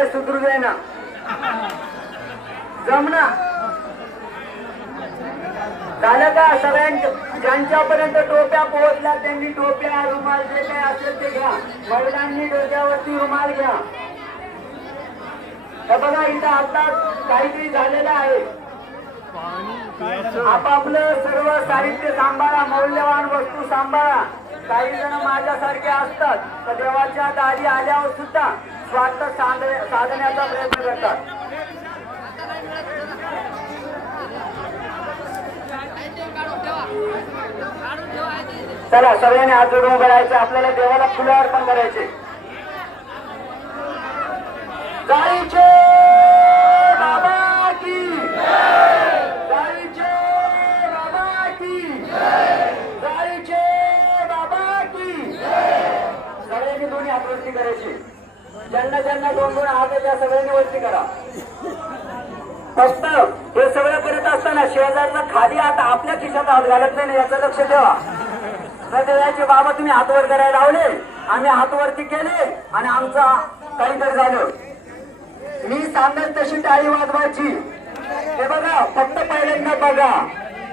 काय सुधरू दे ना जमना झालं का सगळ्यांच्या ज्यांच्यापर्यंत टोप्या पोहोचल्या त्यांनी टोप्या रुमाल जे काय असेल ते घ्या महिलांनी डोक्यावरती रुमाल घ्या हे बघा इथं आता काहीतरी झालेलं आहे आपापलं सर्व साहित्य सांभाळा मौल्यवान वस्तू सांभाळा काही जण माझ्यासारखे असतात तर देवाच्या दारी आल्यावर सुद्धा स्वार्थ साधण्याचा प्रयत्न करतात चला सगळ्यांनी हात जोडून करायचे आपल्याला देवाला फुलं अर्पण करायचे जायचे बाबा की जायचे बाबा की जायचे बाबा की सगळ्यांनी दोन्ही हात वरती करायचे ज्यांना ज्यांना दोन दोन हात आहे त्या सगळ्यांनी वरती करा फक्त हे सगळं करत असताना शेजारचा खाली हात आपल्या खिशात हात घालत नाही याचं लक्ष ठेवा प्रत्येकाचे बाबा तुम्ही हात वर करायला लावले आम्ही हात वरती केले आणि आमचा काहीतरी झालं मी सांगत तशी टाळी वाजवायची हे बघा फक्त पहिल्यांदा बघा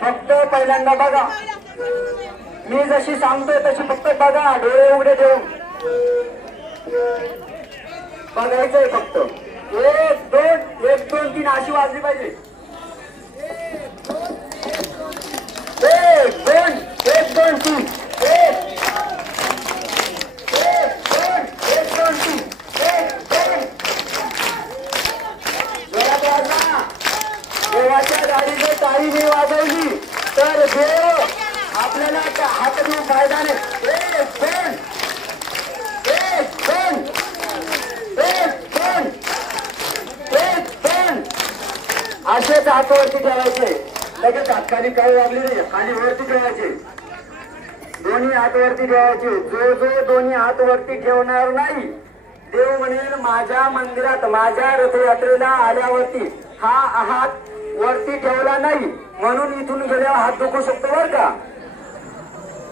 फक्त पहिल्यांदा बघा मी जशी सांगतोय तशी फक्त बघा डोळे उघडे ठेवून बघायचंय फक्त एक दोन तीन अशी वाजली पाहिजे एक दोन तीन देवाच्या गाडीने टाळी नाही वाजवली तर देव आपल्याला हात देऊन फायदा नाही एक दोन असेच हात वरती ठेवायचे लगेच हात खाली काय वागली नाही खाली वरती ठेवायचे दोन्ही हात वरती ठेवायचे जो दोन्ही हात वरती ठेवणार नाही देव म्हणेल माझ्या मंदिरात माझ्या रथयात्रेला आल्यावरती हा हात वरती ठेवला नाही म्हणून इथून गेल्यावर हात दुखू शकतो बर का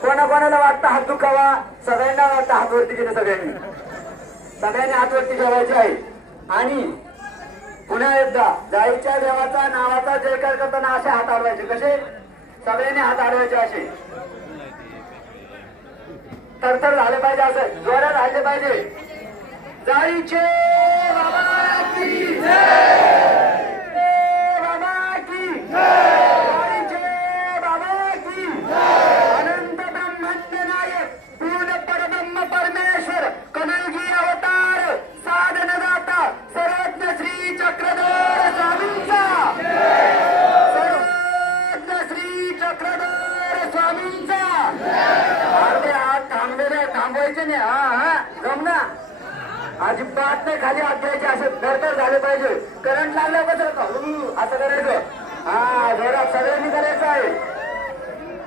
कोणाकोणाला वाटतं हात दुखावा सगळ्यांना वाटतं हात वरती केलं सगळ्यांनी हात वरती ठेवायचे आहे आणि पुन्हा एकदा जायच्या देवाचा नावाचा जयकार करताना असे हात आडवायचे कसे सगळ्यांनी हात आडवायचे असे थरथर झाले पाहिजे असं जोरात झाले पाहिजे जायचे बाबा की बाबा की जायचे बाबा की अनंत ब्रह्मज्ञ नायक पूर्ण परब्रह्म परमेश्वर कनलगी अवतार साधन दाता सर्वज्ञ श्री चक्रधर स्वामींचा सर्वज्ञ श्री चक्रधर स्वामींचा अर्धे हात थांबलेले थांबवायचे नाही हा जमना अजिबात नाही खाली हात द्यायचे असे धरतर झाले पाहिजे करंट लागला कसं असं करायचं हा जोरात सगळ्यांनी करायचं आहे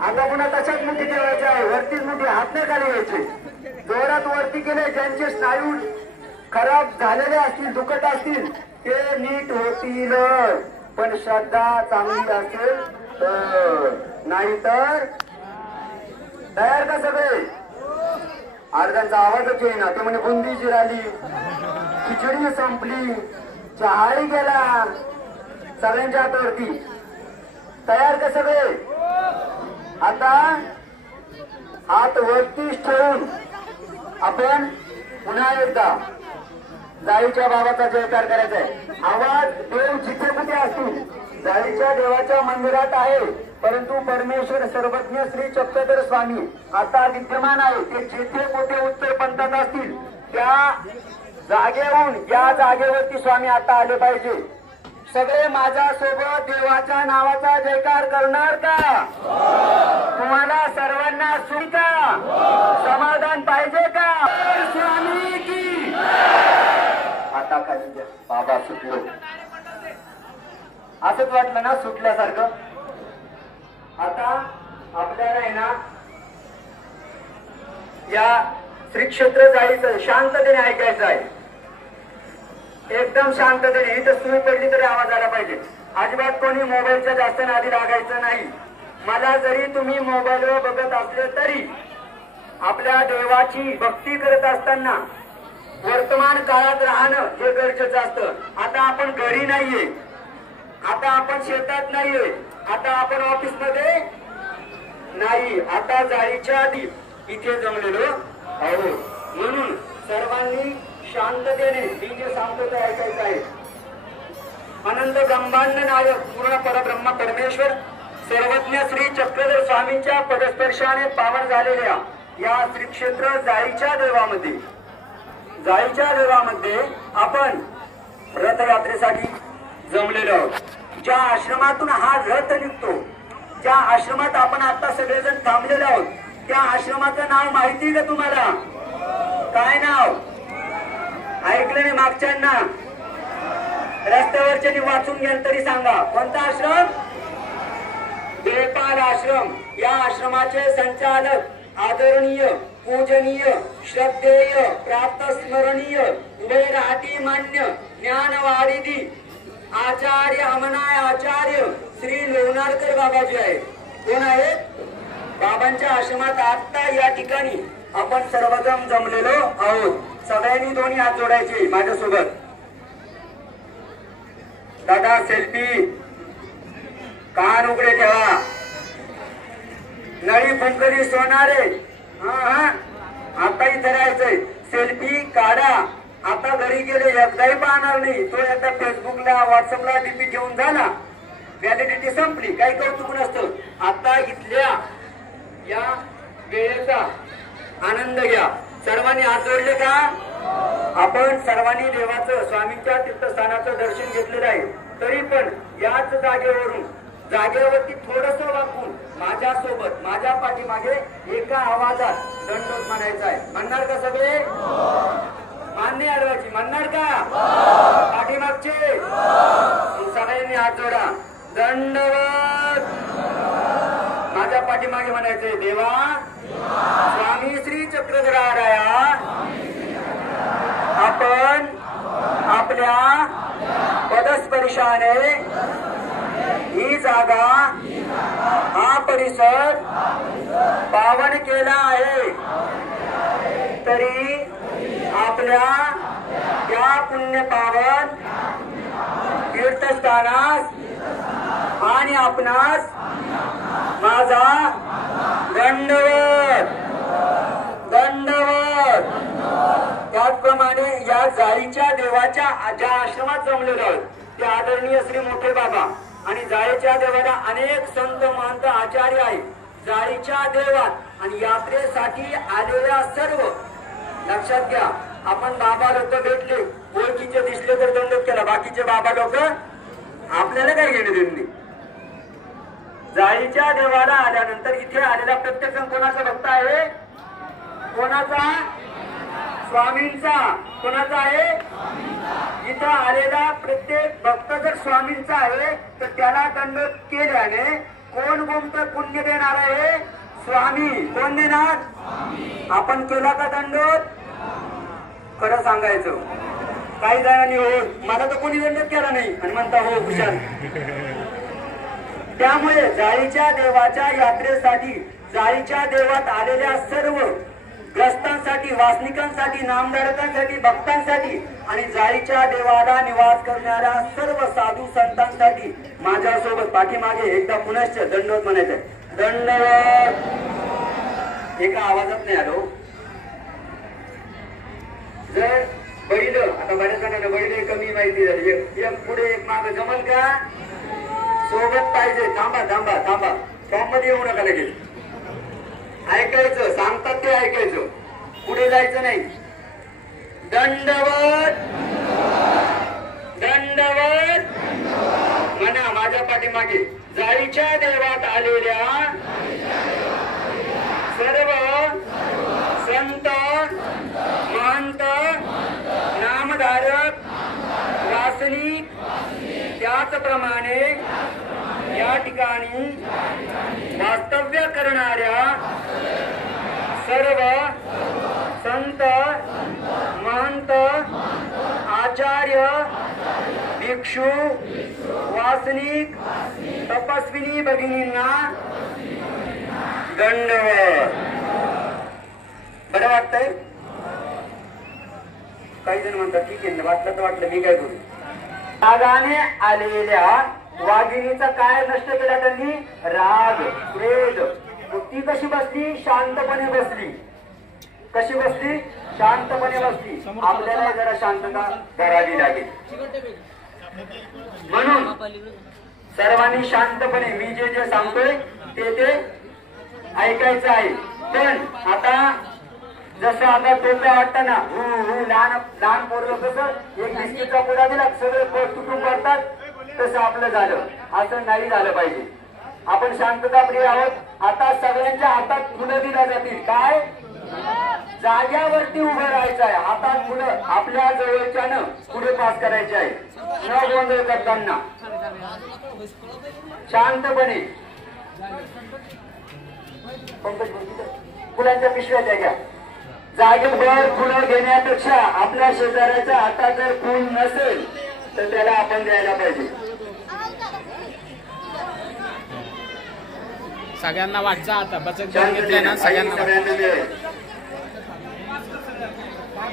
आता पुन्हा तशाच मुठी ठेवायची आहे वरतीच मुठी हात नाही खाली घ्यायचे जोरात वरती केले ज्यांचे स्नायू खराब झालेले असतील दुखत असतील ते नीट होतील पण श्रद्धा चांगली असेल तर नाहीतर तयार का सगळे अर्ध्यांचा आवाजच येईना ते म्हणे बुंदी जिराली खिचडी संपली चहाही गेला सगळ्यांच्या हातावरती तयार का सगळे आता हात वरतीच ठेवून आपण पुन्हा एकदा जाळीच्या बाबाचा जयकार करायचा आहे आवाज देव जिथे कुठे असतील जाळीच्या देवाच्या मंदिरात आहे परंतु परमेश्वर सर्वज्ञ श्री चक्रधर स्वामी आता विद्यमान आहे ते जिथे मोठे उत्तर पंथात असतील त्या जागेहून या जागेवरती स्वामी आता आले पाहिजे सगळे माझ्यासोबत देवाच्या नावाचा जयकार करणार का तुम्हाला सर्वांना सुख समाधान पाहिजे का स्वामी की आता खाली द्या बाबा सुटलो असंच वाटलं ना सुटल्यासारखं आता आपल्याला आहे ना या श्री क्षेत्र जायचं शांततेने ऐकायचं आहे एकदम शांततेने इथं सुई पडली तरी आवाज आला पाहिजे अजिबात कोणी मोबाईलच्या जास्त नादी लागायचं नाही मला जरी तुम्ही मोबाईलवर बघत असले तरी आपल्या देवाची भक्ती करत असताना वर्तमान काळात राहणं हे गरजेचं असतं. आता आपण घरी नाहीये, आता आपण शेतात नाहीये, आता आपण ऑफिस मध्ये नाही, आता जाळीच्या आधी इथे जमलेलो आहोत. म्हणून सर्वांनी शांततेने मी जे सांगतो ते ऐकायचं आहे. अनंत ब्रह्मांड नायक पूर्ण परब्रह्म परमेश्वर सर्वज्ञ श्री चक्रधर स्वामींच्या पदस्पर्शाने पावन झालेल्या या श्री क्षेत्र जाळीच्या देवामध्ये आपण रथयात्रेसाठी जमलेलो आहोत. ज्या आश्रमातून हा रथ निघतो, ज्या आश्रमात आपण आता सगळेजण थांबलेलो आहोत, त्या आश्रमाचं नाव माहिती का तुम्हाला? काय नाव ऐकलं नाही? मागच्यांना रस्त्यावरच्या वाचून घ्याल तरी सांगा. कोणता आश्रम? देवपाल आश्रम. या आश्रमाचे संचालक आदरणीय, पूजनीय, श्रद्धेय, प्राप्त स्मरणीय, उभयराठी मान्य, ज्ञानवारिधी आचार्य अमनाय आचार्य श्री लोणारकर बाबाजी आहेत. कोण आहेत? बाबांच्या आश्रमात आता या ठिकाणी आपण सर्वजण जमलेलो आहोत. सगळ्यांनी दोन्ही हात जोडायचे माझ्यासोबत. दादा सेल्फी, कान उघडे ठेवा, नळी फुंकरी सोनारे. आता इथे राहायचंय. सेल्फी काढा. आता घरी गेले एकदाही पाहणार नाही. तो एकदा फेसबुकला व्हॉट्सअपला डीपी घेऊन झाला, व्हॅलिडिटी संपली, काही कौतुक नसतं. आता इथल्या या वेळेचा आनंद घ्या. सर्वांनी हात जोडले का? आपण सर्वांनी देवाचं, स्वामींच्या तीर्थस्थानाचं दर्शन घेतलेलं आहे. तरी पण याच जागेवरती थोडस वाकून माझ्यासोबत माझ्या पाठीमागे एका आवाजात दंडोत म्हणायचा आहे. म्हणणार का सगळे? मान्य अडवायची म्हणणार का? पाठीमागचे सगळ्यांनी हात जोडा. दंडवत. माझ्या पाठीमागे म्हणायचंय, देवा स्वामी श्री चक्रधराराया, आपण आपल्या पदस्पर्शाने ही जागा, हा परिसर पावन केला आहे. तरी आपल्या या पुण्य पावन तीर्थस्थानास आणि आपणास माझा दंडवत. दंडवत. त्याचप्रमाणे या जाळीच्या देवाच्या ज्या आश्रमात जमलेलो आहोत ते आदरणीय श्री मोठे बाबा आणि जाळीच्या देवाला अनेक संत महंत आचार्य आहेत. जाळीच्या देवात आणि यात्रेसाठी आलेल्या सर्व लक्षात घ्या. आपण बाबा लोक भेटले, ओळखीचे दिसले तर दंडोत केला. बाकीचे बाबा लोक आपल्याला काही घेणे देणे नाही. जाळीच्या देवाला आल्यानंतर इथे आलेला प्रत्येक जण कोणाचा भक्त आहे? कोणाचा? स्वामींचा. कोणाचा आहे? इथं आलेला प्रत्येक भक्त जर स्वामींचा आहे तर त्याला दंडोत केल्याने कोण गोमत पुण्य देणार आहे? स्वामी. कोण देणार? आपण केला का दंडोत? खरं सांगायचं. काही जणांनी हो मला तर कोणी दंडोत केला नाही आणि म्हणता हो हुशार. त्यामुळे जाळीच्या देवाच्या यात्रेसाठी जाळीच्या देवात आलेल्या सर्व ग्रस्तांसाठी, वासनिकांसाठी, नामधारकांसाठी, भक्तांसाठी आणि जाळीच्या देवाला निवास करणाऱ्या सर्व साधू संतांसाठी माझ्यासोबत पाठीमागे एकदा पुनश्च दंडवत म्हणायचंय. दंडवत. एका आवाजात नाही आलो. जर बैल, आता बऱ्याच जणांना बैल कमी माहिती झाली, एक पुढे एक मागे जमल का? सोबत पाहिजे. थांबा थांबा थांबा. फॉर्म मध्ये येऊ नका लगेच. ऐकायचं, सांगतात ते ऐकायचं, पुढे जायचं नाही. दंडवत. दंडवत म्हणा माझ्या पाठीमागे. जाळीच्या देवात आलेल्या सर्व संत महंत नामधारक वासनिक त्याचप्रमाणे या ठिकाणी वास्तव्य करणाऱ्या सर्व संत महंत आचार्य भिक्षू वासनिक तपस्विनी भगिनींना दंडवत. बरं वाटतंय? काही जण म्हणतात ठीक आहे वाटलं तर वाटलं मी काय करू. रागाने आलेल्या वाघिणीचा काय नष्ट केला त्यांनी? राग क्रोध. ती कशी बसली? शांतपणे बसली. कशी बसली? शांतपणे बसली. आपल्याला जरा शांतता धरावी लागेल. म्हणून सर्वांनी शांतपणे मी जे जे सांगतोय ते ऐकायचं आहे. पण आता जसं आता टोप्या वाटतं ना, लहान लहान पोरं कसं एक बिस्किटचा पुडा दिला सगळे पोट तुटून पडतात, तसं आपलं झालं. असं नाही झालं पाहिजे. आपण शांतता प्रिय आहोत. आता सगळ्यांच्या हातात फुलं दिल्या जातील. काय? जाग्यावरती उभं राहायचं आहे. हातात फुलं आपल्या जवळच्यानं पुढे पास करायचे आहे. न गोंधळ करताना शांतपणे. फुलांच्या पिशव्या त्या घ्या. जागेवर फुलं घेण्यापेक्षा आपल्या शेजाऱ्याच्या हातात जर फुल नसेल तर त्याला आपण द्यायला पाहिजे. सगळ्यांना वाटचा आता बचत गट घेतले ना सगळ्यांना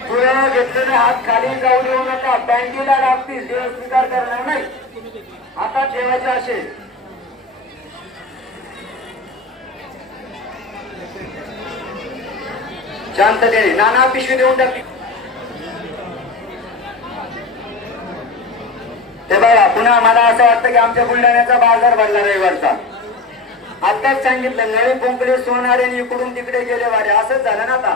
फुलं घेतलेले हात खाली जाऊ देऊ नका. बँकेला लागतील. देव स्वीकार करणार नाही. हातात ठेवायचे असे. शांततेने. नाना पिशवी देऊन टाकली. ते बघा पुन्हा मला असं वाटतं की आमच्या बुलढाण्याचा बाजार भरला रविवारचा. आताच सांगितलं नळी पोंकळे सोनारे इकडून तिकडे गेले वारे. असंच झालं ना. आता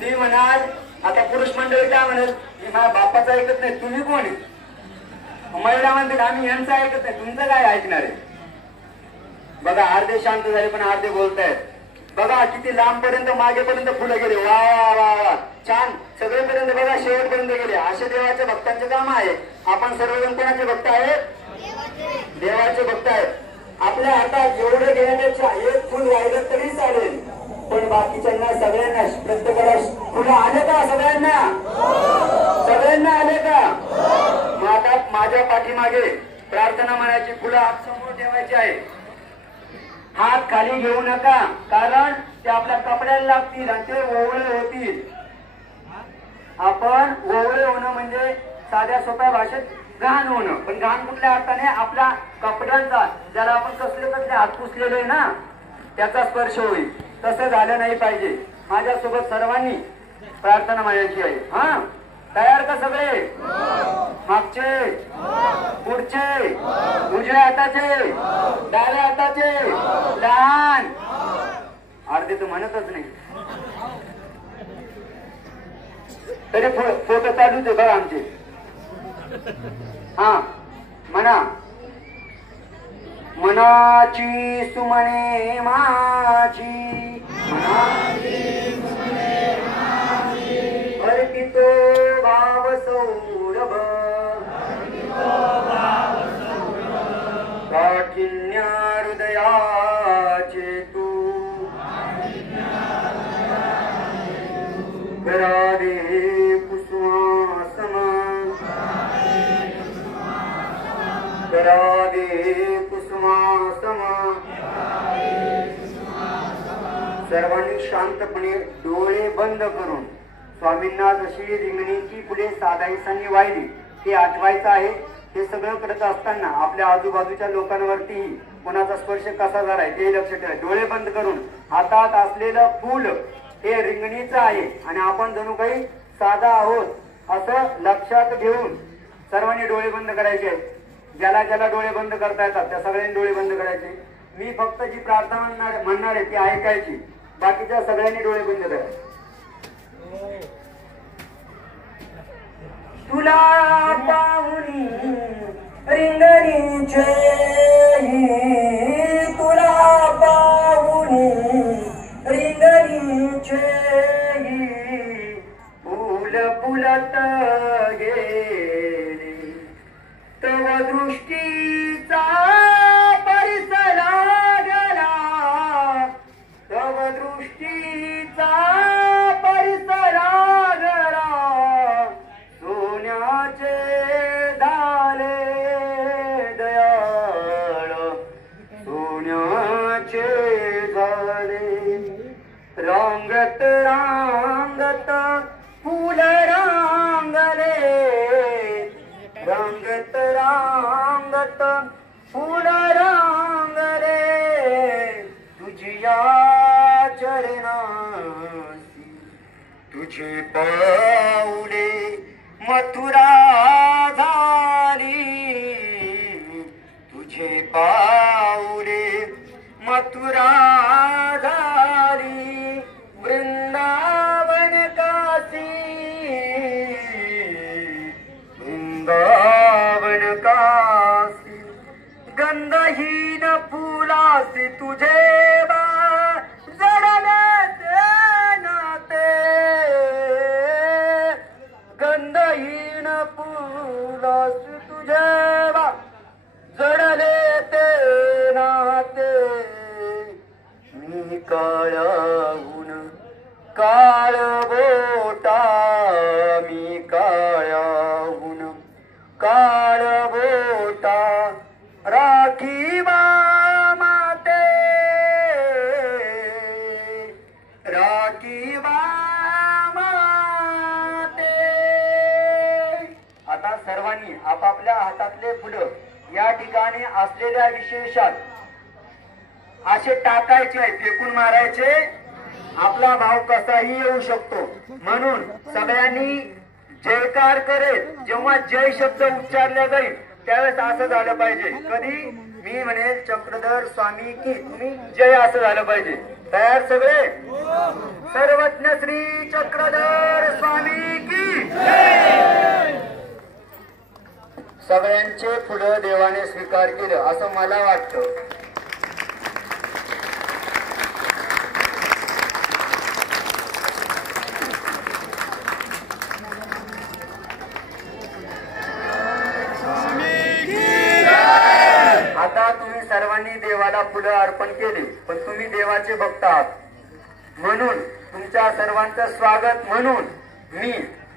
ती म्हणाल आता पुरुष मंडळी काय म्हणेल की माझ्या बापाचं ऐकत नाही. तुम्ही कोण आहे? महिला म्हणतील आम्ही यांचं ऐकत नाही. तुमचं काय ऐकणार आहे? बघा अर्धे शांत झाले पण अर्धे बोलतायत. बघा किती लांबपर्यंत मागेपर्यंत फुलं गेले. वा वा वा छान. सगळेपर्यंत बघा शेवटपर्यंत गेले. असे देवाच्या भक्तांचे काम आहे. आपण सर्वजण कोणाचे भक्त आहेत? देवाचे भक्त आहेत. आपल्या हातात एवढं घेण्यापेक्षा एक फुल वाहिलं तरी चालेल. पण बाकीच्यांना सगळ्यांना प्रत्येकाला फुलं आले का? सगळ्यांना सगळ्यांना आले का? आता माझ्या पाठीमागे प्रार्थना म्हणायची. फुलं हात समोर ठेवायची आहे. हात खाली घेऊ नका. कारण ते आपल्या कपड्याला लागतील आणि ते ओवळे होतील. आपण ओवळे होणं म्हणजे साध्या सोप्या भाषेत घाण होणं. पण घाण कुठल्या अर्थाने? आपल्या कपड्यांचा, ज्याला आपण कसले कसले हात पुसलेले आहे ना, त्याचा स्पर्श होईल. तसं झालं नाही पाहिजे. माझ्यासोबत सर्वांनी प्रार्थना म्हणायची आहे. हा तयार का सगळे? मागचे, पुढचे, उजव्या हाताचे, डाव्या हाताचे, लहान. अर्धे तर म्हणतच नाही. तरी फोटो चालूच आहे बघा आमचे. हा म्हणा. मनाची सुमने माझी अर्पितो भाव सौरभ काठिन्य हृदयाचे तू करादे कुसुमासम करादे कुसुमासम. सर्वांनी शांतपणे डोळे बंद करून स्वामींना जशी रिंगणीची फुले साधाईसांनी वाहिली ते आठवायचं आहे. हे सगळं करत असताना आपल्या आजूबाजूच्या लोकांवरती कोणाचा स्पर्श कसा झालाय ते लक्ष ठेवा. डोळे बंद करून हातात असलेलं फूल हे रिंगणीचं आहे आणि आपण जणू काही साधा आहोत असं लक्षात घेऊन सर्वांनी डोळे बंद करायचे. ज्याला ज्याला डोळे बंद करता येतात त्या सगळ्यांनी डोळे बंद करायचे. मी फक्त जी प्रार्थना म्हणणार आहे ती ऐकायची. बाकीच्या सगळ्यांनी डोळे बंद करायचे. तुला पाहुणी रिंगणीचे तुला पाहुणी रिंगणीचे फुल फुलत गेले तव दृष्टीचा परिसला गेला तव दृष्टीचा परिसला गेला सोन्याचे झाले दयाळ सोन्याचे झाले रांगत रांगत फुल तुझे पाऊले मथुरा झाली, तुझे पाऊले मथुरा झाली, वृंदावन काशी, वृंदावन काशी, गंधहीन फुलासी तुझे बा जडले ते नाते, गंधहीन फुलासी तुझे बा जडले ते नाते, मी काळ्याहून काळ बोटा, मी काळ्याहून काळ बोटा, राखी बा माते, राखी बा माते. आता सर्वांनी आपापल्या हातातले फुलं या ठिकाणी असलेल्या विशेषात असे टाकायचे, फेकून मारायचे. आपला भाव कसाही येऊ शकतो, म्हणून सगळ्यांनी जयकार करेल. जेव्हा जय शब्द उच्चारला जाईल त्यावेळेस असं झालं पाहिजे, कधी मी म्हणेल चक्रधर स्वामी की तुम्ही जय असं झालं पाहिजे. तयार सगळे? सर्वज्ञ श्री चक्रधर स्वामी की. सगळ्यांचे फुलं देवाने स्वीकार केलं असं मला वाटतं. आता तुम्ही सर्वांनी देवाला फुलं अर्पण केली, पण तुम्ही देवाचे भक्त आहात म्हणून तुमच्या सर्वांचं स्वागत म्हणून मी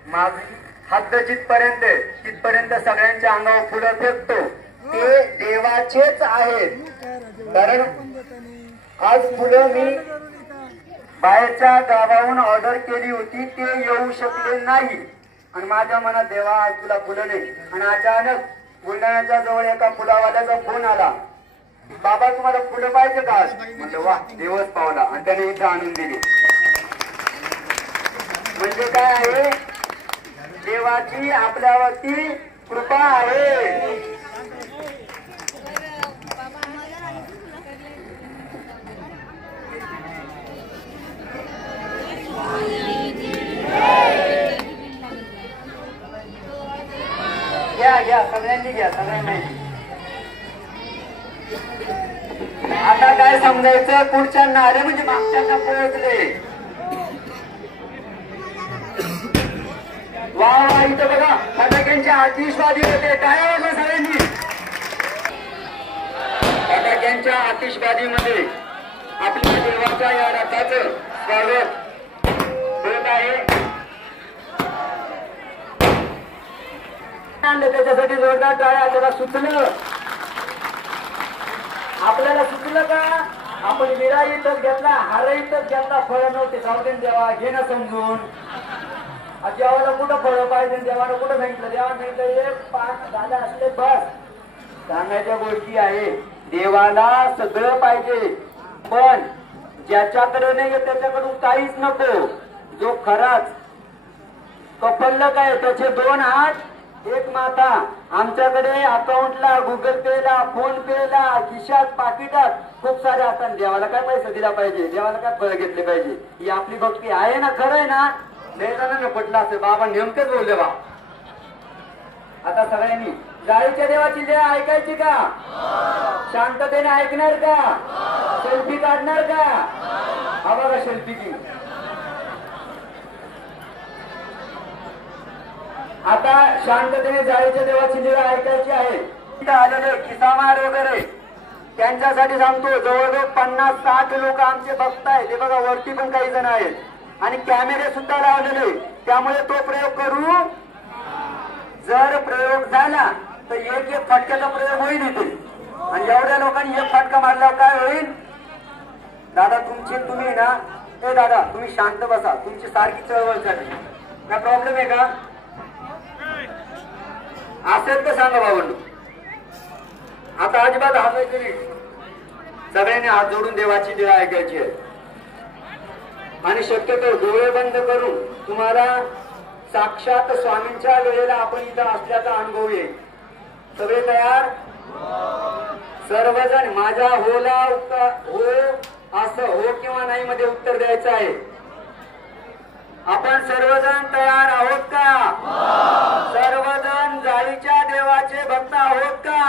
माझी हद्द तिथपर्यंत सगळ्यांच्या अंगावर फुलं फेकतो. ते देवाचेच आहेत, कारण आज फुलं मी बाहेरच्या गावाहून ऑर्डर केली होती, ते येऊ शकले नाही. आणि माझ्या मनात देवा आज तुला फुलं नाही. आणि अचानक बुलढाण्याच्या जवळ एका फुलावाल्याचा फोन आला, बाबा तुम्हाला फुलं पाहिजे का? म्हणजे वा, देवच पावला. आणि त्याने इथं आणून दिली. म्हणजे काय आहे, देवाची आपल्यावरती कृपा आहे. घ्या घ्या, सगळ्यांनी घ्या, सगळ्यांनी. आता काय समजायचं, पुढच्यांना आले म्हणजे मागच्यांना पोहोचले. वा वा, इथं बघा फटाक्यांच्या आतिषबाजी होते. टाळ्या वाजवा सगळ्यांनी. फटाक्यांच्या आतिषबाजीमध्ये आपल्या देवाच्या या रथाचं स्वागत होत आहे. त्याच्यासाठी जोरदार टाळ्या. त्याला सुचलं, आपल्याला सुचलं का आपण विडा इथंच घेतला, हार इथंच घेतला, फळ नव्हते. जाऊ देवा घे ना समजून. देवाला कुठं फळं पाहिजे, देवाला कुठं सांगितलं? देवाला सांगितलं एक पाच झाले असले बस. सांगायच्या गोष्टी आहे, देवाला सगळं पाहिजे, पण ज्याच्याकडे नाही त्याच्याकडून काहीच नको. जो खराच कपल्लक आहे त्याचे दोन हात एक माता. आमच्याकडे अकाउंटला, गुगल पेला, फोन पेला, खिशात, पाकिटात खूप सारे असतात. देवाला काय पैसा दिला पाहिजे, देवाला काय फळ घेतले पाहिजे, ही आपली भक्ती आहे ना? खरं आहे ना? लय जणांना पटलं असेल, बाबा नेमकेच बोलले बा. आता सगळ्यांनी जाळीच्या देवाची जय ऐकायची का? शांततेने ऐकणार का? सेल्फी काढणार का? हा बघा सेल्फी की. आता शांततेने जाळीच्या देवाची जय ऐकायची आहे. आलेले किसामार वगैरे त्यांच्यासाठी सांगतो, जवळजवळ 50-60 लोक आमचे भक्त आहेत. ते बघा वरती पण काही जण आहेत आणि कॅमेरे सुद्धा लावलेले. त्यामुळे तो प्रयोग करू. जर प्रयोग झाला तर एक फटक्याचा प्रयोग होईल इथे. आणि एवढ्या लोकांनी एक फटका मारल्यावर काय होईल? दादा तुम्ही ना, ए दादा तुम्ही शांत बसा, तुमची सारखी चळवळ झाली, काय प्रॉब्लेम आहे का? असेल तर सांगा बाबांनो. आता अजिबात हातायचं नाही. सगळ्यांनी हात जोडून देवाची जय ऐकायची आहे. आणि शक्यतो डोळे बंद करून तुम्हाला साक्षात स्वामींच्या वेळेला आपण इथं असल्याचा अनुभव येईल. सगळे तयार? सर्वजण माझ्या होला हो असं हो किंवा नाही मध्ये उत्तर द्यायचं आहे. आपण सर्वजण तयार आहोत का? सर्वजण जाळीच्या देवाचे भक्त आहोत का?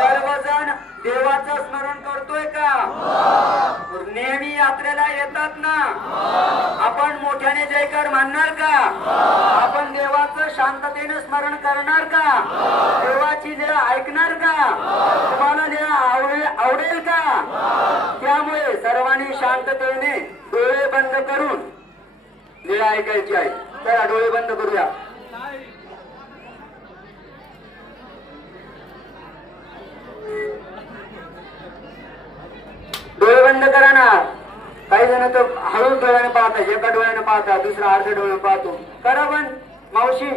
सर्वजण देवाचं स्मरण करतोय का? नेहमी यात्रेला येतात ना? आपण मोठ्याने जयकार म्हणणार का? आपण देवाचं शांततेने स्मरण करणार का? देवाची लीला ऐकणार का? तुम्हाला लीला आवडेल का? त्यामुळे सर्वांनी शांततेने डोळे बंद करून लीला ऐकायची आहे. चला डोळे बंद करूया. डोळे बंद करा ना. काही जण तर हळूच डोळ्याने पाहतात, एका डोळ्याने पाहतात, दुसरा अर्ध्या डोळ्याने पाहतो. करा बंद. मावशी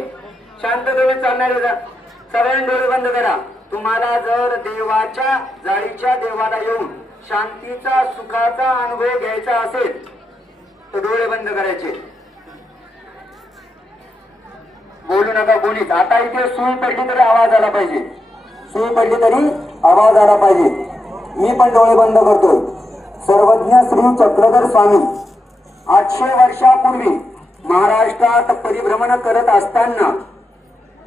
शांत डोळे चालणारे सगळ्यांनी डोळे बंद करा. तुम्हाला जर देवाच्या जाळीच्या देवाला येऊन शांतीचा सुखाचा अनुभव घ्यायचा असेल तर डोळे बंद करायचे. बोलू नका कोणीच. आता इथे सुई पडली तरी आवाज आला पाहिजे. सुई पडली तरी आवाज आला पाहिजे. मी पण डोळे बंद करतोय. सर्वज्ञ श्री चक्रधर स्वामी 800 वर्षापूर्वी महाराष्ट्रात परिभ्रमण करत असताना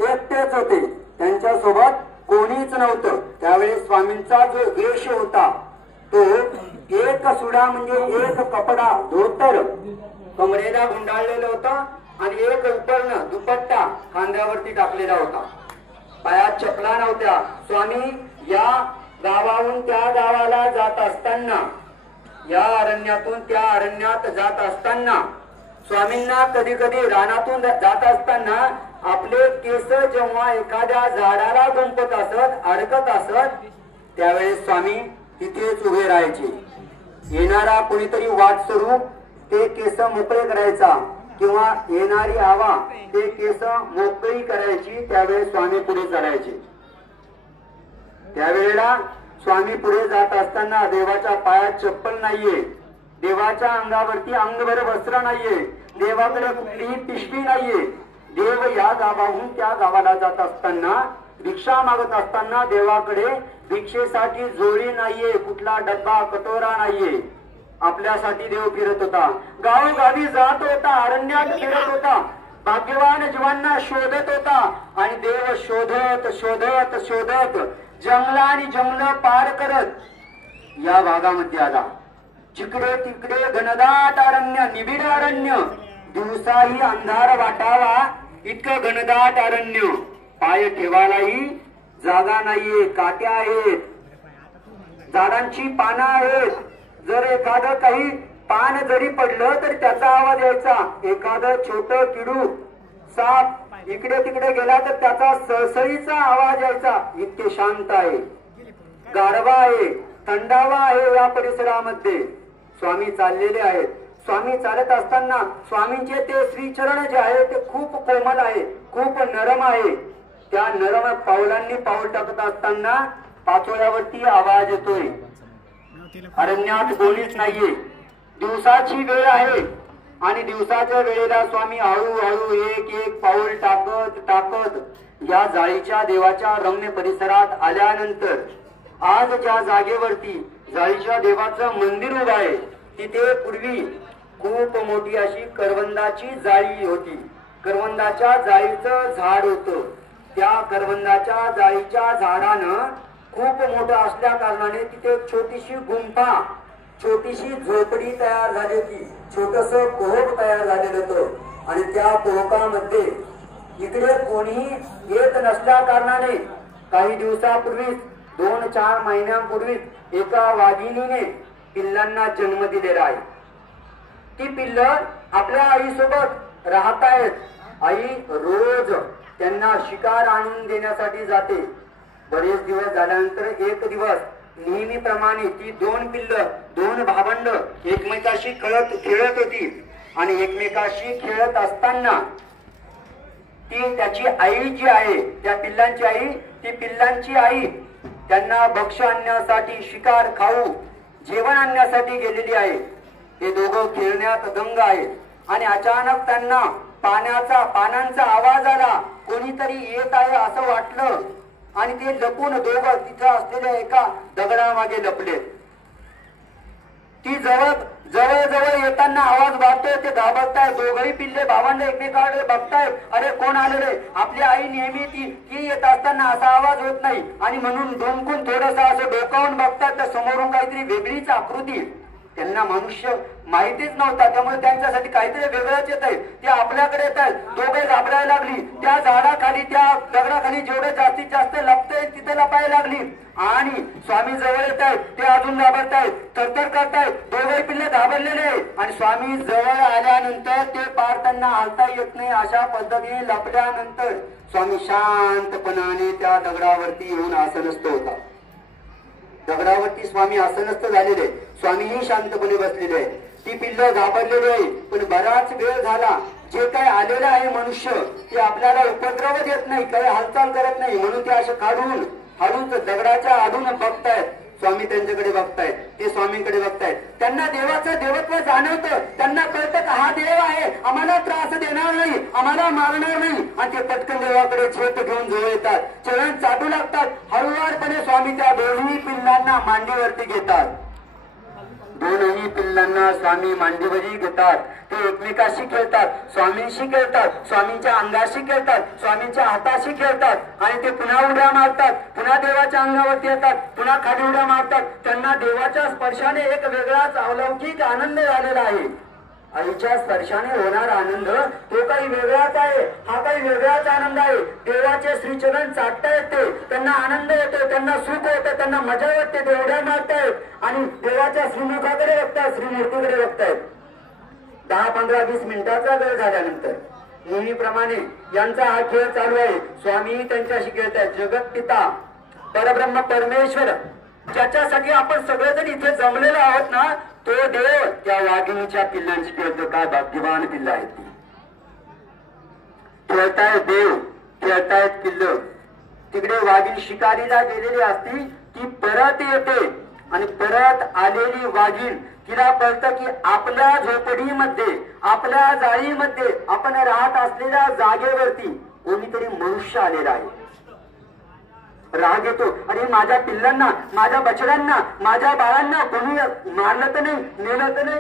एकटेच होते. त्यांच्या सोबत कोणीच नव्हतं. त्यावेळेस स्वामींचा जो वेश होता तो एक सुडा म्हणजे एक कपडा धोतर कमरेला गुंडाळलेलं होतं आणि एक उपर्ण दुपट्टा खांद्यावरती टाकलेला होता. पायात चपला नव्हत्या. स्वामी या गावाहून त्या गावाला जात असताना, या अरण्यातून त्या अरण्यात जात असताना, स्वामींना कधी कधी रानातून जात असताना आपले केस जेव्हा एखाद्या झाडाला गुंफत असत, अडकत असत, त्यावेळेस स्वामी तिथेच उभे राहायचे. येणारा कोणीतरी वाटसरू ते केस मोकळे करायचा किंवा येणारी हवा ते केस मोकळी करायची. त्यावेळेस स्वामी पुढे चालायचे. त्यावेळेला स्वामी पुढे जात असताना देवाच्या पायात चप्पल नाहीये, देवाच्या अंगावरती अंगभर वस्त्र नाहीये, देवाकडे कुठलीही पिशवी नाहीये. देव या गावाहून त्या गावाला जात असताना, भिक्षा मागत असताना देवाकडे भिक्षेसाठी जोडी नाहीये, कुठला डब्बा कटोरा नाहीये. आपल्यासाठी देव फिरत होता. गावोगावी जात होता, अरण्यात फिरत होता, भाग्यवान जीवांना शोधत होता. आणि देव शोधत शोधत शोधत जंगला आणि जंगल पार करत या भागामध्ये आला. जिकडे तिकडे घनदाट अरण्य, निबिड अरण्य, दिवसाही अंधार वाटावा इतकं घनदाट अरण्य. पाय ठेवायलाही जागा नाहीये, काट्या आहेत, झाडांची पानं आहेत. जर एखादं काही पान जरी पडलं तर त्याचा आवाज यायचा. एखादं छोट किडू साप इकडे तिकडे गेला तर त्याचा सळसळीचा आवाज यायचा. इतके शांत आहे, गारवा आहे, थंडावा आहे या परिसरामध्ये. स्वामी चाललेले आहेत. स्वामी चालत असताना स्वामींचे ते श्रीचरण जे आहे ते खूप कोमल आहे, खूप नरम आहे. त्या नरम पावलांनी पाऊल टाकत असताना पाचोळ्यावरती आवाज येतोय. अरण्यात कोणीच नाहीये, दिवसाची वेळ आहे आणि दिवसाच्या वेळेला स्वामी हळूहळू एक एक पाऊल टाकत टाकत या जाळीच्या देवाच्या रम्य परिसरात आल्यानंतर आज ज्या जागेवरती जाळीच्या देवाचं मंदिर उभं आहे तिथे पूर्वी खूप मोठी अशी करवंदाची जाळी होती. करवंदाच्या जाळीचं झाड होतं. त्या करवंदाच्या जाळीच्या झाडानं खूप मोठं असल्या कारणाने तिथे छोटीशी गुंफा, छोटीशी झोपडी तयार झाली होती. छोटस कोहक तयार झालेलं होतं आणि त्या कोहकामध्ये इकडे कोणीही येत नसल्या कारणाने काही दिवसापूर्वीच 2-4 महिन्यांपूर्वीच एका वाघिणीने पिल्लांना जन्म दिलेला आहे. ती पिल्ल आपल्या आईसोबत राहतायत. आई रोज त्यांना शिकार आणून देण्यासाठी जाते. बरेच दिवस झाल्यानंतर एक दिवस नेहमीप्रमाणे ती 2 पिल्ल, 2 भावंड एकमेकाशी खेळत होती आणि एकमेकाशी खेळत असताना ती त्याची आई जी आहे, त्या पिल्लांची आई, ती पिल्लांची आई त्यांना भक्ष्य आणण्यासाठी, शिकार खाऊ जेवण आणण्यासाठी गेलेली आहे. हे दोघं खेळण्यात दंग आहेत आणि अचानक त्यांना पानांचा आवाज आला. कोणीतरी येत आहे असं वाटलं आणि ते लपून दोघं तिथं असलेल्या एका दगडामागे लपले. ती जवळ येताना आवाज वाटतोय. ते घाबरताय. दोघही पिल्ले भावंड एकमेकांकडे बघताय. अरे कोण आलेले? आपली आई नेहमी ती येत असताना असा आवाज होत नाही आणि म्हणून डोंकून थोडंसं असं डोकावून बघतात तर समोरून काहीतरी वेगळीच आकृती. त्यांना मनुष्य माहितीच नव्हता, त्यामुळे त्यांच्यासाठी काहीतरी वेगळंच येत आहे. ते आपल्याकडे येत आहेत. दोघे घाबरायला लागली. त्या झाडाखाली त्या दगडाखाली जेवढे जास्तीत जास्त लपते तिथे लपायला लागली आणि स्वामी जवळ येत आहेत. ते अजून घाबरतायत, थरथर करतायत. दोघे पिल्ले घाबरलेले आणि स्वामी जवळ आल्यानंतर ते पार त्यांना हालता येत नाही अशा पद्धतीने लपल्यानंतर स्वामी शांतपणाने त्या दगडावरती येऊन आसनस्थ होता. दगडावरती स्वामी आसनस्थ झालेले. स्वामीही शांतपणे बसलेले आहे. ती पिल्लं घाबरलेली आहे. पण बराच वेळ झाला. जे काही आलेलं आहे मनुष्य ते आपल्याला उपद्रव देत नाही, काही हालचाल करत नाही, म्हणून ते असे हळूच दगडाच्या आडून बघतायत. स्वामी त्यांच्याकडे बघतायत. ते स्वामींकडे बघतायत. त्यांना देवाचं देवत्व जाणवतं. त्यांना कळतं का हा देव आहे, आम्हाला त्रास देणार नाही, आम्हाला मारणार नाही. आणि ते पटकन देवाकडे झेप घेऊन जवळ येतात. चरण चाटू लागतात. हळूवारपणे स्वामी त्या दोन्ही पिल्लांना मांडीवरती घेतात. दोनही पिल्लांना स्वामी मांडीवरही घेतात. ते एकमेकाशी खेळतात, स्वामींशी खेळतात, स्वामींच्या अंगाशी खेळतात, स्वामींच्या हाताशी खेळतात आणि ते पुन्हा उड्या मारतात. पुन्हा देवाच्या अंगावरती येतात, पुन्हा खाली उड्या मारतात. त्यांना देवाच्या स्पर्शाने एक वेगळाच अलौकिक आनंद झालेला आहे. आईच्या स्पर्शाने होणारा आनंद तो काही वेगळाच आहे. हा काही वेगळाच आनंद आहे. देवाचे श्रीचरण चाटता येते, त्यांना आनंद येतो, त्यांना सुख होतं, त्यांना मजा वाटते. ते उड्या मारतायत आणि देवाच्या श्रीमुखाकडे बघतायत, श्रीमूर्तीकडे बघतायत. 10, 15, 20 मिनिटाचा वेळ झाल्यानंतर नेहमीप्रमाणे यांचा हा खेळ चालू आहे. स्वामी त्यांच्याशी खेळतायत. जगत पिता परब्रह्म परमेश्वर ज्याच्यासाठी आपण सगळेजण इथे जमलेलो आहोत ना, तो देव त्या वाघिणीच्या पिल्लांची खेळतो. काय भाग्यवान पिल्ल आहेत ती. खेळतायत देव, खेळतायत पिल्ल. तिकडे वाघीण शिकारीला गेलेली असती. ती परत येते आणि परत आलेली वाघीण तिला कळतं की आपल्या झोपडीमध्ये, आपल्या जाळीमध्ये, आपण राहत असलेल्या जागेवरती कोणीतरी मनुष्य आलेला आहे. राग येतो. अरे माझ्या पिल्लांना, माझ्या बछड्यांना, माझ्या बाळांना कोणी मारलं तर नाही, नेलं तर नाही.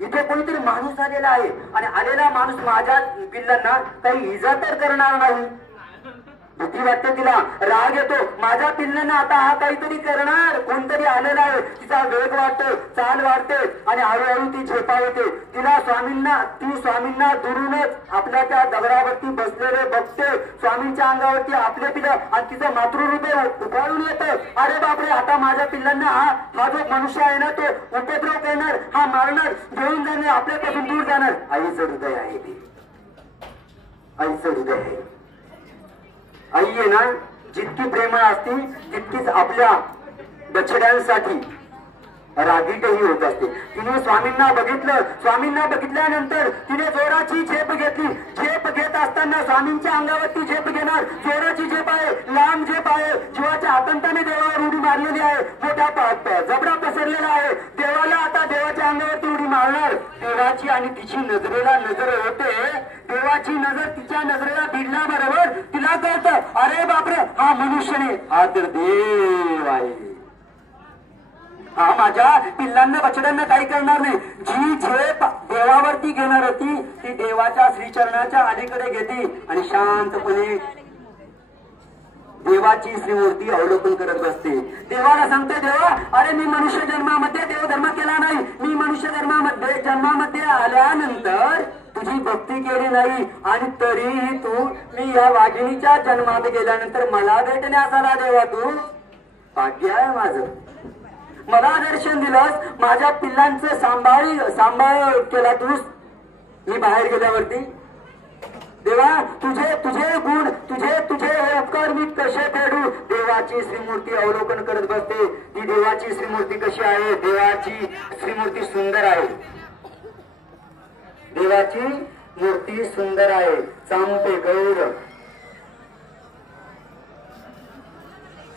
इथे कोणीतरी माणूस आलेला आहे आणि आलेला माणूस माझ्या पिल्लांना काही इजा तर करणार नाही. भीती वाटते तिला, राग येतो. माझ्या पिल्लांना आता हा काहीतरी करणार, कोणतरी आलेला आहे. तिचा वेग वाटतो, चाल वाढते आणि हळूहळू ती झेपावते. ती स्वामींना दुरूनच आपल्या त्या दगडावरती बसलेले बघते. स्वामींच्या अंगावरती आपले पिलं आणि तिचं मातृहृदय उभारून येतं. अरे बापरे, आता माझ्या पिल्लांना हा जो मनुष्य आहे ना तो उपद्रव करणार, हा मारणार, घेऊन जाणार, आपल्यापासून दूर जाणार. आईचं हृदय आहे ते, आईचं हृदय आहे. आई आहे ना, जितकी प्रेमळ असते तितकीच आपल्या बछड्यांसाठी रागीटही होत असते. तिने स्वामींना बघितलं. स्वामींना बघितल्यानंतर तिने जोराची झेप घेतली. झेप घेत असताना स्वामींच्या अंगावरती झेप घेणार. जोराची झेप आहे, लांब झेप आहे. जीवाच्या आतंकाने देवावर उडी मारलेली आहे. मोठा जबडा पसरलेला आहे. देवाला आता देवाच्या अंगावरती उडी मारणार. देवाची आणि तिची नजरेला नजर होते. देवाची नजर तिच्या नजरेला भिडल्याबरोबर तिला कळतं, अरे बापरे, हा मनुष्य नाही, हा तर देव आहे. हा माझ्या पिल्लांना बछड्यांना काही करणार नाही. जी झेप देवावरती घेणार होती ती देवाच्या श्रीचरणाच्या अलीकडे घेते आणि शांतपणे देवाची श्रीमूर्ती अवलोकन करत बसते. देवाला सांगते, देवा अरे मी मनुष्य जन्मामध्ये देवधर्म केला नाही. मी मनुष्य जन्मामध्ये आल्यानंतर तुझी भक्ती केली नाही आणि तरीही तू मी या वाघिणीच्या जन्मात गेल्यानंतर मला भेटण्यास आला. देवा तू भाग्य आहे माझं. मला दर्शन दिलंस, माझ्या पिल्लांचं सांभाळ केला तूच. मी बाहेर गेल्यावरती देवा तुझे गुण, तुझे उपकार मी कसे फेडू. देवाची श्रीमूर्ती अवलोकन करत बसते. ती देवाची श्रीमूर्ती कशी आहे? देवाची श्रीमूर्ती सुंदर आहे. देवाची मूर्ती सुंदर आहे. चांपे गौर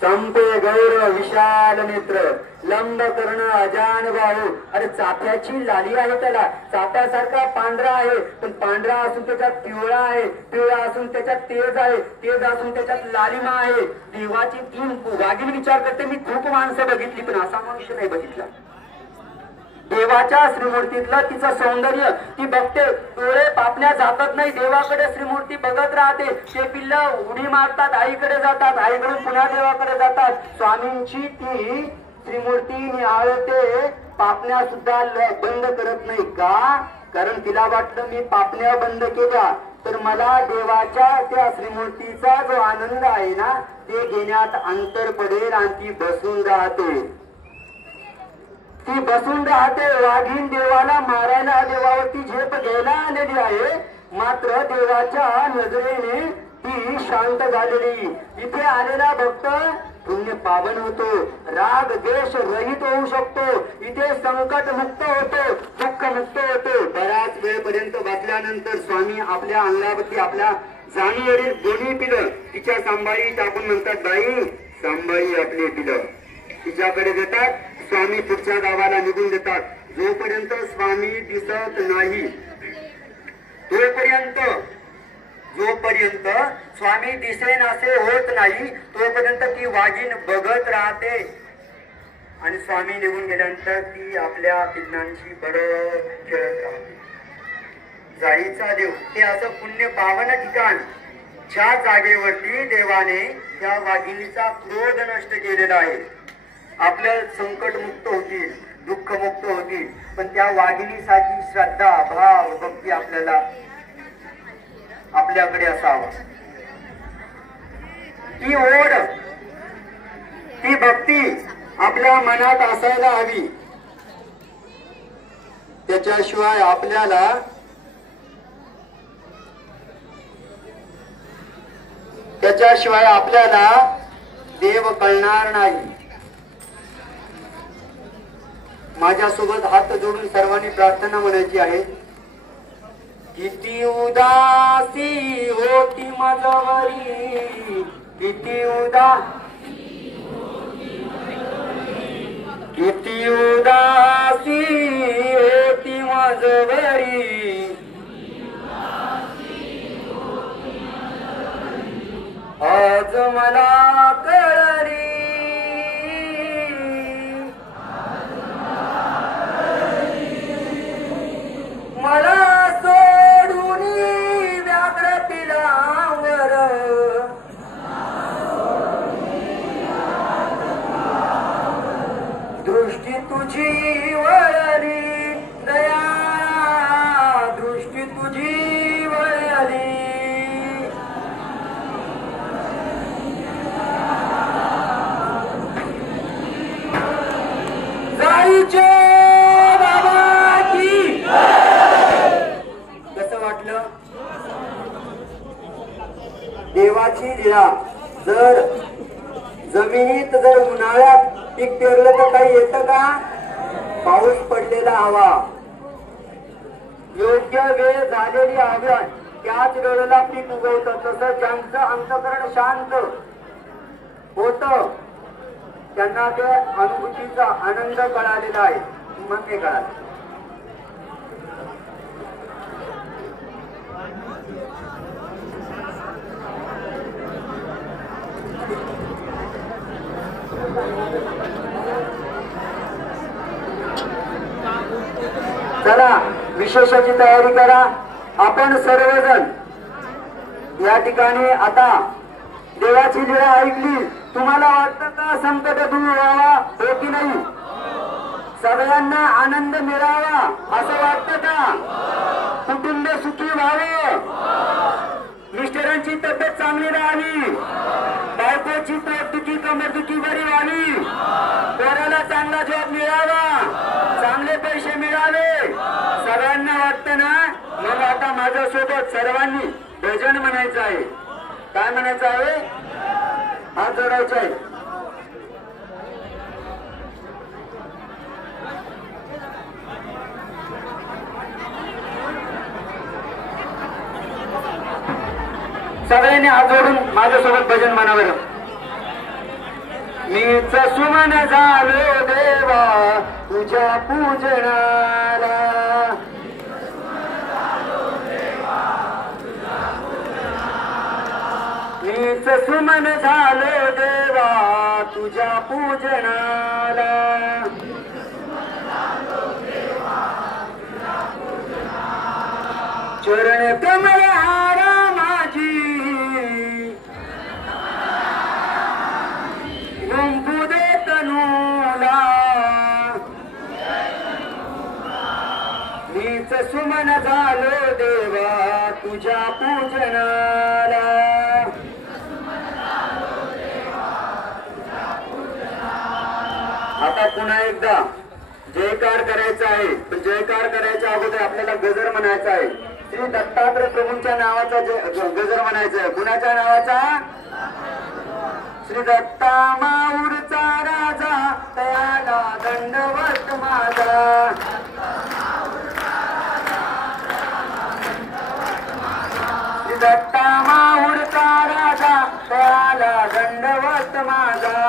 संपे गौर विशाल नेत्र लंब कर्ण अजान बाहू. अरे चाफ्याची लाली आहे त्याला, चाफ्यासारखा पांढरा आहे, पण पांढरा असून त्याच्यात पिवळा आहे, पिवळा असून त्याच्यात तेज आहे, तेज असून त्याच्यात लालिमा आहे. देवाची तीन वाघीण विचार करते, मी खूप माणसं बघितली पण असा मनुष्य नाही बघितला. देवाच्या श्रीमूर्तीतलं तिचं सौंदर्य ती बघते, डोळे पापण्या जातात नाही, देवाकडे श्रीमूर्ती बघत राहते. ते पिल्ल उडी मारतात, आईकडे जातात, आईकडून पुन्हा देवाकडे जातात. स्वामींची ती श्रीमूर्ती निहाळते, पापण्या सुद्धा बंद करत नाही. का? कारण तिला वाटलं मी पापण्या बंद केल्या तर मला देवाच्या त्या श्रीमूर्तीचा जो आनंद आहे ना ते घेण्यात अंतर पडेल, आणि ती बसून राहते. ती बसून राहते. वाघीण देवाला मारायला देवावरती झेप घ्यायला आलेली आहे, मात्र देवाच्या नजरेने ती शांत झालेली. इथे आलेला भक्त पुण्य पावन होतो, राग द्वेष रहित होऊ शकतो, इथे संकट मुक्त होतो, दुःख मुक्त होतो. बराच वेळपर्यंत बसल्यानंतर स्वामी आपल्या अंगावरती आपल्या जाणीवरील दोन्ही पिलं तिच्या सांभाळी टाकून म्हणतात, बाई सांभाळी आपली पिलं तिच्याकडे देतात. स्वामी पुढच्या गावाला निघून देतात. जोपर्यंत स्वामी दिसत नाही जोपर्यंत स्वामी दिसेन असे होत नाही तोपर्यंत ती वाघीण बघत राहते. आणि स्वामी निघून गेल्यानंतर ती आपल्या पिल्लांची बरोबर खेळत राहते. जाईचा देव हे असं पुण्य पावन ठिकाण, ज्या जागेवरती देवाने त्या वाघिणीचा क्रोध नष्ट केलेला आहे. आपल्या संकट मुक्त होतील, दुःख मुक्त होतील, पण त्या वाघिणीसाठी श्रद्धा भाव भक्ती आपल्याकडे असावा. ती ओढ ती भक्ती आपल्या मनात असायला हवी. त्याच्याशिवाय आपल्याला देव कळणार नाही. माझ्यासोबत हात जोडून सर्वांनी प्रार्थना म्हणायची आहे. किती उदासी होती माझ्यावरी, किती उदासी होती माझ्यावरी, आज मला कळली, मला सोडून व्याघ्र पिलावर, दृष्टी तुझी वळली दया, दृष्टी तुझी वळली. जायचे देवाची लीला. जर जमिनीत जर उन्हाळ्यात पीक पेरलं तर काही येतं का? पाऊस पडलेला हवा, योग्य वेळ झालेली हवा, त्याच वेळेला पीक उगवतं. तसं ज्यांचं अंतःकरण शांत होत त्यांना त्या अनुभूतीचा आनंद कळालेला आहे. मग हे कळालं. चला विशेषाची तयारी करा. आपण सर्वजण या ठिकाणी आता देवाची लीला ऐकली. तुम्हाला वाटतं का संकट दूर व्हावा हो की नाही? सगळ्यांना आनंद मिळावा असं वाटतं का? कुटुंब सुखी व्हावं, मिस्टरांची तब्येत चांगली राहावी, बायकोची पोटदुखी कमरदुखी बरी व्हावी, पोराला चांगला जॉब मिळावा, चांगले पैसे मिळावे, सगळ्यांना वाटतं ना? मग आता माझ्यासोबत सर्वांनी भजन म्हणायचं आहे. काय म्हणायचं आहे? हात जोडायचा आहे. सगळ्यांनी हात जोडून माझ्यासोबत भजन म्हणावं. मीच सुमन झालो देवा तुझ्या पूजनाला मीच सुमन झालो देवा तुझ्या पूजनाला चरण कमळ हारा माझी गुंफू दे तनूला मीच सुमन झालो देवा तुझ्या पूजनाला आता पुन्हा एकदा जयकार करायचा आहे पण जयकार करायच्या अगोदर आपल्याला गजर म्हणायचा आहे श्री दत्तात्रय प्रभूंच्या नावाचा गजर म्हणायचा आहे कुणाच्या नावाचा श्री दत्ता माऊरचा राजा तयाला दंडवत माझा श्री दत्ता माऊरचा राजा तयाला दंडवत माझा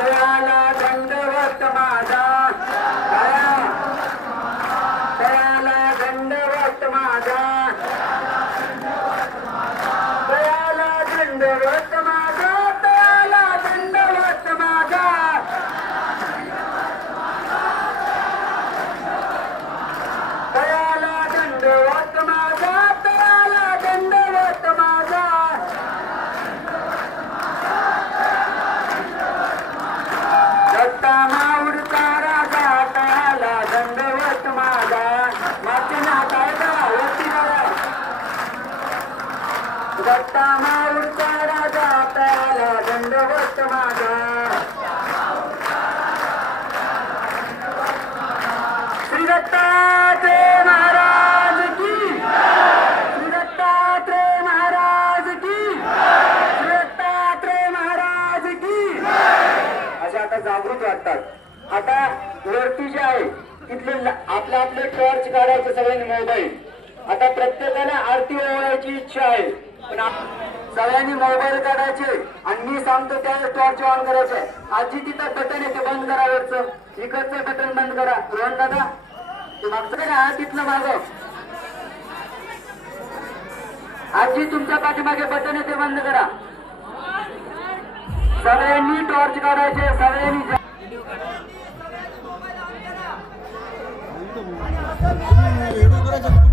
तयाला दंडवत माझा तयाला दंडवत माझा तयाला दंडवत माझा तयाला दंडवत माझा तयाला दंडवत माझा तयाला दंडवत माझा दत्ता माऊरचा राजा तयाला दंडवत माझा मागच्या नात आहे का वरती बघा दत्ता माऊरचा राजा तयाला दंडवत माझा श्री दत्तात्रय महाराज की श्री दत्तात्रय महाराज की श्री दत्तात्रय महाराज की असे आता जागृत वाटतात आता वरती जे आहे तिथले आपले आपले टॉर्च काढायचे सगळ्यांनी मोबाईल आता प्रत्येकाला आरती ओवाळायची इच्छा आहे पण सगळ्यांनी मोबाईल काढायचे आणि मी सांगतो त्या टॉर्च ऑन करायचे आजी तिथं बटन आहे ते बंद करा वरचं इकडचं बटन बंद करा रोहन दादा ते मागचं का तिथलं मागं आजी तुमच्या पाठीमागे बटन आहे ते बंद करा सगळ्यांनी टॉर्च काढायचे सगळ्यांनी व्हिडिओ करायचा